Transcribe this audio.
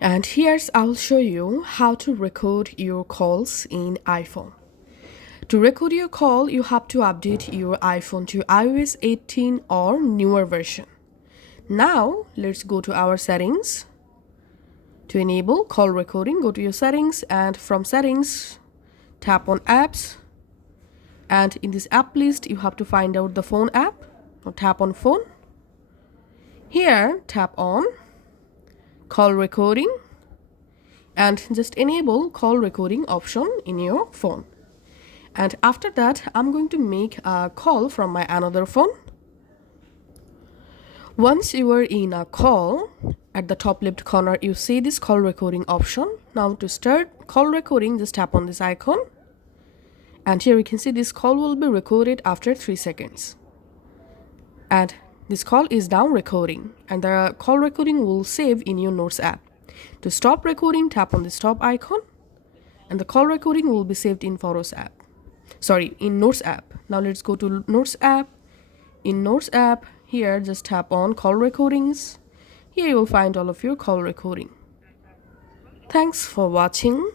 And here's I'll show you how to record your calls in iPhone. To record your call, you have to update your iPhone to iOS 18 or newer version. Now, let's go to our settings. To enable call recording, go to your settings, and from settings, tap on apps. And in this app list, you have to find out the phone app. Or tap on phone. Here, tap on call recording and just enable call recording option in your phone. And after that, I'm going to make a call from my another phone. Once you are in a call, at the top left corner, you see this call recording option. Now to start call recording, just tap on this icon. And here you can see this call will be recorded after 3 seconds. And this call is now recording, and the call recording will save in your Notes app. To stop recording, tap on the stop icon, and the call recording will be saved in Photos app. In Notes app. Now let's go to Notes app. In Notes app, here just tap on call recordings. Here you will find all of your call recording. Thanks for watching.